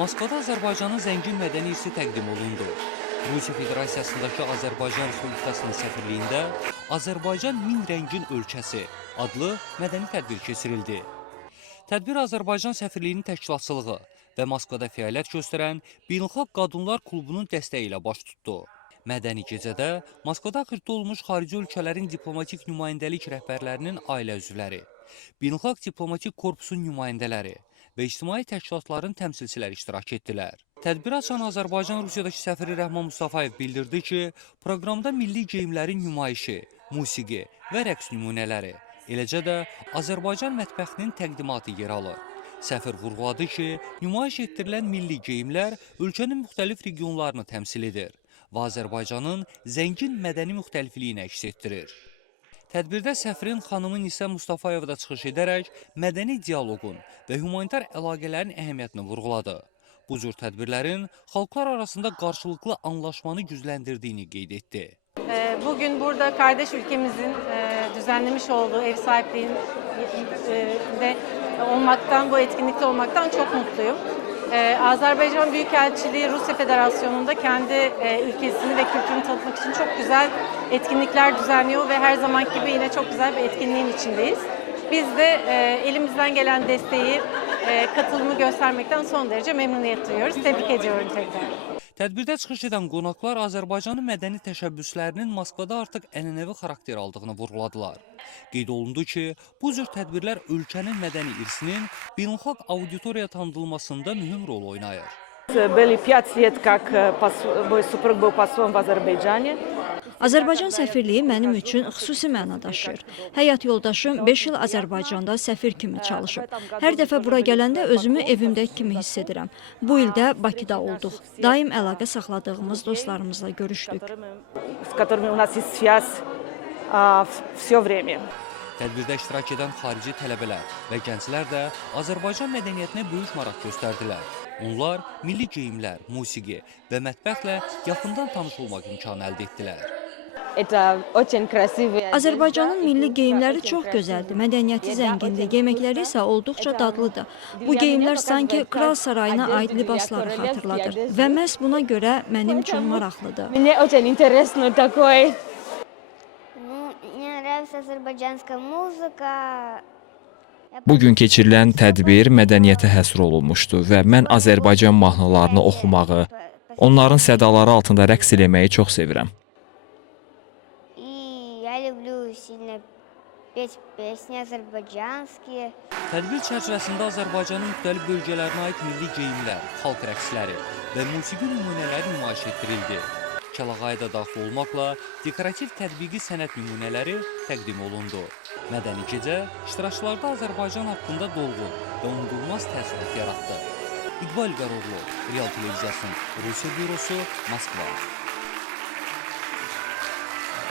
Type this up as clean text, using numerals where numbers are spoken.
Moskvada Azərbaycanın zəngin mədəni irsi təqdim olundu. Rusiya Federasiyasındakı Azərbaycan Respublikasının səfirliyində Azərbaycan min rəngin ölkəsi adlı mədəni tədbir keçirildi. Tədbir Azərbaycan səfirliyinin təşkilatçılığı və Moskvada fəaliyyət göstərən Beynəlxalq Qadınlar Klubunun dəstəyi ilə baş tutdu. Mədəni gecədə Moskvada axırda olmuş xarici ölkələrin diplomatik nümayəndəlik rəhbərlərinin ailə üzvləri, Beynəlxalq Diplomatik Korpusun nümayəndələri və ictimai təşkilatların təmsilçiləri iştirak etdilər. Tədbiri açan Azərbaycan Rusiyadakı səfiri Rəhman Mustafayev bildirdi ki, proqramda milli geyimlərin nümayişi, musiqi və rəqs nümunələri, eləcə də Azərbaycan mətbəxinin təqdimatı yer alır. Səfir vurğuladı ki, nümayiş etdirilən milli geyimlər ölkənin müxtəlif regionlarını təmsil edir və Azərbaycanın zəngin mədəni müxtəlifliyini əks etdirir. Tədbirdə səfirin xanımı Nisə Mustafayeva da çıxış edərək mədəni dialoqun və humanitar əlaqələrin əhəmiyyətini vurğuladı. Bu cür tədbirlərin xalqlar arasında qarşılıqlı anlaşmanı gücləndirdiyini qeyd etdi. Bugün burada kardeş ülkemizin düzenlemiş olduğu ev sahipliğinde olmaktan, bu etkinlikte olmaktan çok mutluyum. Azerbaycan Büyükelçiliği Rusya Federasyonu'nda kendi ülkesini ve kültürünü tanıtmak için çok güzel etkinlikler düzenliyor ve her zamanki gibi yine çok güzel bir etkinliğin içindeyiz. Biz de elimizden gelen desteği, katılımı göstermekten son derece memnuniyet duyuyoruz. Tebrik ediyorum tekrar. Tədbirdə çıxış edən qonaqlar Azərbaycanın mədəni təşəbbüslərinin Moskvada artıq ənənəvi xarakter aldığını vurğuladılar. Qeyd olundu ki, bu cür tədbirlər ölkənin mədəni irsinin beynəlxalq auditoriya tanıdılmasında mühüm rol oynayır. Были 5 лет, как мой супруг был послом в Азербайджане. Azərbaycan səfirliyi mənim üçün xüsusi məna daşıyır. Həyat yoldaşım 5 il Azərbaycanda səfir kimi çalışıb. Hər dəfə bura gələndə özümü evimdəki kimi hiss edirəm. Bu ildə Bakıda olduq. Daim əlaqə saxladığımız dostlarımızla görüşdük. Tədbirdə iştirak edən xarici tələbələr və gənclər də Azərbaycan mədəniyyətinə böyük maraq göstərdilər. Onlar milli geyimlər, musiqi və mətbəxlə yaxından tanış olmaq imkanı əldə etdilər. Azərbaycanın milli geyimləri çox gözəldir, mədəniyyəti zəngindir, yeməkləri isə olduqca dadlıdır. Bu geyimlər sanki Kral Sarayına aid libasları xatırladır və məhz buna görə mənim üçün maraqlıdır. Bugün keçirilən tədbir mədəniyyətə həsr olunmuşdu və mən Azərbaycan mahnılarını oxumağı, onların sədaları altında rəqs eləməyi çox sevirəm. Tədbir çərçivəsində Azərbaycanın müxtəlif bölgələrinə aid milli geyimlər, xalq rəqsləri və musiqi nümunələri nümayiş etdirildi. Kəlağaya da daxil olmaqla dekorativ tətbiqi sənət nümunələri təqdim olundu. Mədəni gecə iştirakçılarda Azərbaycan haqqında dolğun və unudulmaz təəssürat yaratdı. İqbal Qarovlu, Real Televiziyasının Rusiya bürosu, Moskva.